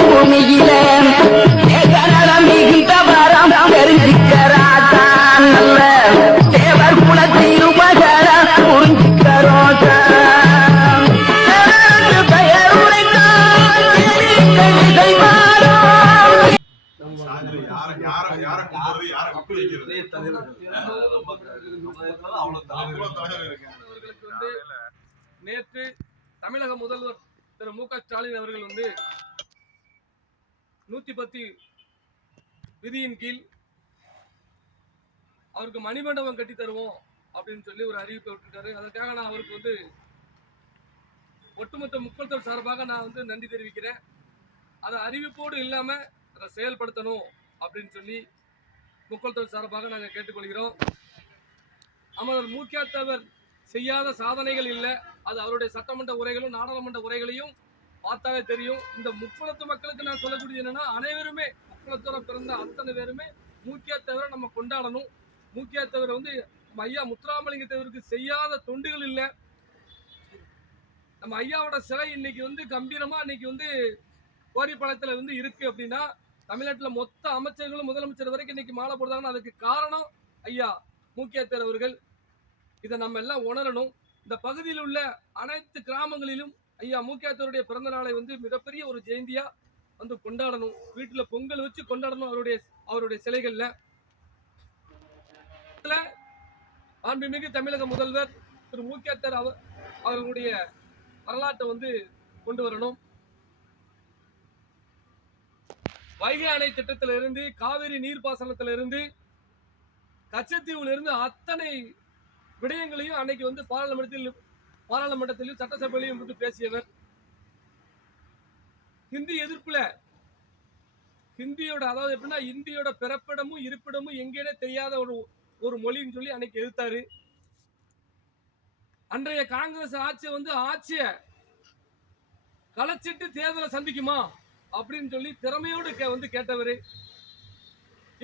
பூமியில ஏகநலம் மிகுந்த வரம் தெரிஞ்சுக்கராதான் நல்ல தேவர் குலத்தில் மகர புரிஞ்சுக்க ரோசா பெயர் உரைத்தான் இசை மாறும் சாதியில யார யார யார கொண்டு யார கப்பல் வைக்கிறது அவ்வளவு தலைவர் இருக்கு அவர்களுக்கு வந்து நேற்று தமிழக முதல்வர் திரு மு க ஸ்டாலின் அவர்கள் வந்து நூத்தி பத்து விதியின் கீழ் அவருக்கு மணிமண்டபம் கட்டி தருவோம் அப்படின்னு சொல்லி ஒரு அறிவிப்பை விட்டுருக்காரு அதற்காக நான் அவருக்கு வந்து ஒட்டுமொத்த முக்கத்தோர் சார்பாக நான் வந்து நன்றி தெரிவிக்கிறேன். அதை அறிவிப்போடு இல்லாம அதை செயல்படுத்தணும் அப்படின்னு சொல்லி முக்கத்தோர் சார்பாக நாங்கள் கேட்டுக்கொள்கிறோம். அமரர் மூக்கியாத்தவர் செய்யாத சாதனைகள் இல்லை. அது அவருடைய சட்டமன்ற உரைகளும் நாடாளுமன்ற உரைகளையும் பார்த்தாலே தெரியும். இந்த முக்குளத்து மக்களுக்கு நான் சொல்லக்கூடியது என்னன்னா அனைவருமே முக்குளத்தோட பிறந்த அத்தனை பேருமே மூக்கியாத்தவரை நம்ம கொண்டாடணும். மூக்கியாத்தவர் வந்து நம்ம ஐயா முத்துராமலிங்க தேவருக்கு செய்யாத தொண்டுகள் இல்லை. நம்ம ஐயாவோட சிலை இன்னைக்கு வந்து கம்பீரமா இன்னைக்கு வந்து கோரிப்பாளையத்துல வந்து இருக்கு அப்படின்னா தமிழ்நாட்டில் மொத்த அமைச்சர்களும் முதலமைச்சர் வரைக்கும் இன்னைக்கு மாலை போடுறாங்கன்னா அதுக்கு காரணம் ஐயா மூக்கியாத்தர் அவர்கள். இதை நம்ம எல்லாம் உணரணும். இந்த பகுதியில் உள்ள அனைத்து கிராமங்களிலும் ஐயா மூக்கியாத்தருடைய பிறந்த நாளை வந்து மிகப்பெரிய ஒரு ஜெயந்தியா வந்து கொண்டாடணும். வீட்டுல பொங்கல் வச்சு கொண்டாடணும் அவருடைய அவருடைய சிலைகள்ல. இதுல தமிழக முதல்வர் திரு மூக்கியாத்தர் அவர் அவர்களுடைய வரலாற்றை வந்து கொண்டு வரணும். வைகை அணை திட்டத்திலிருந்து காவிரி நீர்ப்பாசனத்திலிருந்து கச்சத்தீவுல இருந்து அத்தனை விடயங்களையும் அன்னைக்கு வந்து பாராளுமன்றத்தில் பாராளுமன்றத்திலும் சட்டசபையிலையும் வந்து பேசியவர். ஹிந்தி எதிர்ப்புல ஹிந்தியோட அதாவது எப்படின்னா இந்தியோட பிறப்பிடமும் இருப்பிடமும் எங்கேனே தெரியாத ஒரு ஒரு மொழின்னு சொல்லி அன்னைக்கு எதிர்த்தாரு அன்றைய காங்கிரஸ் ஆட்சி வந்து ஆட்சிய கலைச்சிட்டு தேர்தலை சந்திக்குமா அப்படின்னு சொல்லி திறமையோடு வந்து கேட்டவர்.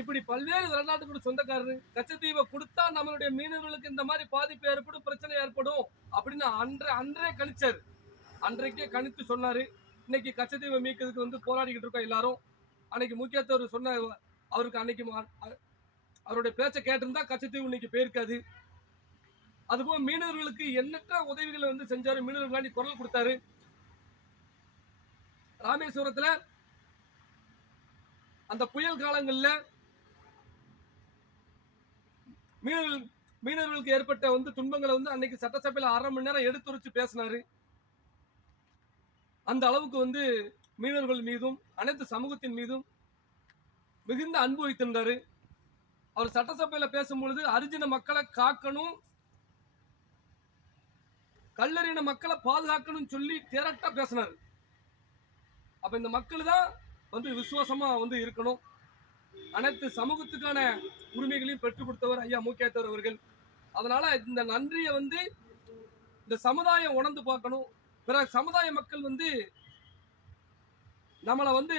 இப்படி பல்வேறு வெளிநாட்டுக்கு சொந்தக்காரரு கச்சத்தீவை கொடுத்தா நம்மளுடைய மீனவர்களுக்கு இந்த மாதிரி பாதிப்பு ஏற்படும் பிரச்சனை ஏற்படும் அப்படின்னு அன்றை அன்றே கணிச்சார். அன்றைக்கே கணித்து சொன்னாரு. இன்னைக்கு கச்சத்தீவை மீட்கிறதுக்கு வந்து போராடிக்கிட்டு இருக்கோம் எல்லாரும். அன்னைக்கு முக்கியத்தவர் சொன்ன அவருக்கு அன்னைக்கு அவருடைய பேச்சை கேட்டிருந்தா கச்சத்தீவு இன்னைக்கு போயிருக்காது. அதுபோல மீனவர்களுக்கு எண்ணற்ற உதவிகளை வந்து செஞ்சாரு. மீனவர்களாண்டி குரல் கொடுத்தாரு. ராமேஸ்வரத்தில் அந்த புயல் காலங்களில் மீனவர்கள் மீனவர்களுக்கு ஏற்பட்ட வந்து துன்பங்களை வந்து அன்னைக்கு சட்டசபையில் அரை மணி நேரம் எடுத்துரைச்சு பேசினாரு. அந்த அளவுக்கு வந்து மீனவர்கள் மீதும் அனைத்து சமூகத்தின் மீதும் மிகுந்த அன்பு வைத்திருந்தாரு. அவர் சட்டசபையில் பேசும்பொழுது அரிஜின மக்களை காக்கணும் கல்லறின மக்களை பாதுகாக்கணும்னு சொல்லி திரட்டா பேசினாரு. அப்ப இந்த மக்கள் தான் வந்து விசுவாசமா வந்து இருக்கணும். அனைத்து சமூகத்துக்கான உரிமைகளையும் பெற்றுக் கொடுத்தவர் ஐயா மூக்கியாத்தவர் அவர்கள். அதனால இந்த நன்றியை வந்து இந்த சமுதாயம் உணர்ந்து பார்க்கணும். பிற சமுதாய மக்கள் வந்து நம்மளை வந்து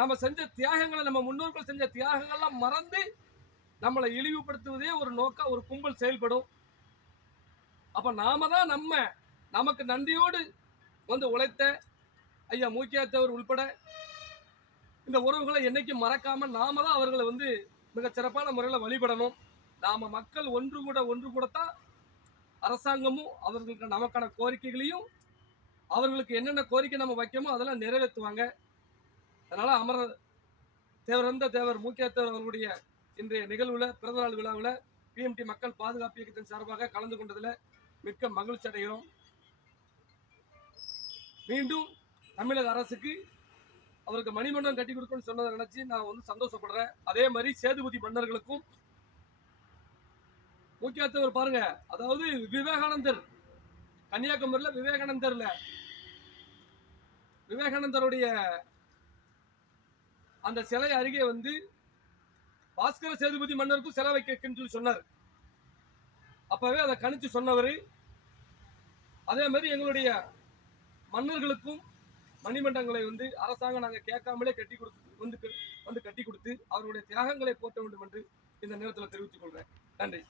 நம்ம செஞ்ச தியாகங்களை நம்ம முன்னோர்கள் செஞ்ச தியாகங்கள்லாம் மறந்து நம்மளை இழிவுபடுத்துவதே ஒரு நோக்கா ஒரு கும்பல் செயல்படும். அப்ப நாம தான் நம்ம நமக்கு நன்றியோடு வந்து உழைத்த ஐயா மூக்கியாத்தவர் உள்பட இந்த உறவுகளை என்னைக்கும் மறக்காம நாம தான் அவர்களை வந்து மிக சிறப்பான முறையில் வழிபடணும். நாம மக்கள் ஒன்று கூட ஒன்று கூடத்தான் அரசாங்கமும் அவர்களுக்கு நமக்கான கோரிக்கைகளையும் அவர்களுக்கு என்னென்ன கோரிக்கை நம்ம வைக்கமோ அதெல்லாம் நிறைவேற்றுவாங்க. அதனால் அமர தேவரந்த தேவர் மூக்கியாத்தவர் அவர்களுடைய இன்றைய நிகழ்வில் பிறந்தநாள் விழாவில் பிஎம்டி மக்கள் பாதுகாப்பு இயக்கத்தின் சார்பாக கலந்து கொண்டதில் மிக்க மகிழ்ச்சி அடைகிறோம். மீண்டும் தமிழக அரசுக்கு அவருக்கு மணிமண்டபம் கட்டி கொடுக்கணும்னு சொன்னதை நினைச்சு நான் வந்து சந்தோஷப்படுறேன். அதே மாதிரி சேதுபதி மன்னர்களுக்கும் முக்கியத்துவர் பாருங்க. அதாவது விவேகானந்தர் கன்னியாகுமரியில விவேகானந்தர்ல. விவேகானந்தருடைய அந்த சிலை அருகே வந்து பாஸ்கர சேதுபதி மன்னருக்கும் சிலை வைக்கன்னு சொல்லி சொன்னார். அப்பவே அதை கணிச்சு சொன்னவர். அதே மாதிரி எங்களுடைய மன்னர்களுக்கும் மணிமண்டங்களை வந்து அரசாங்கம் நாங்கள் கேட்காமலே கட்டி கொடுத்து வந்து வந்து கட்டி கொடுத்து அவருடைய தியாகங்களை போட்ட வேண்டும் என்று இந்த நேரத்தில் தெரிவித்துக் கொள்கிறேன் நன்றி.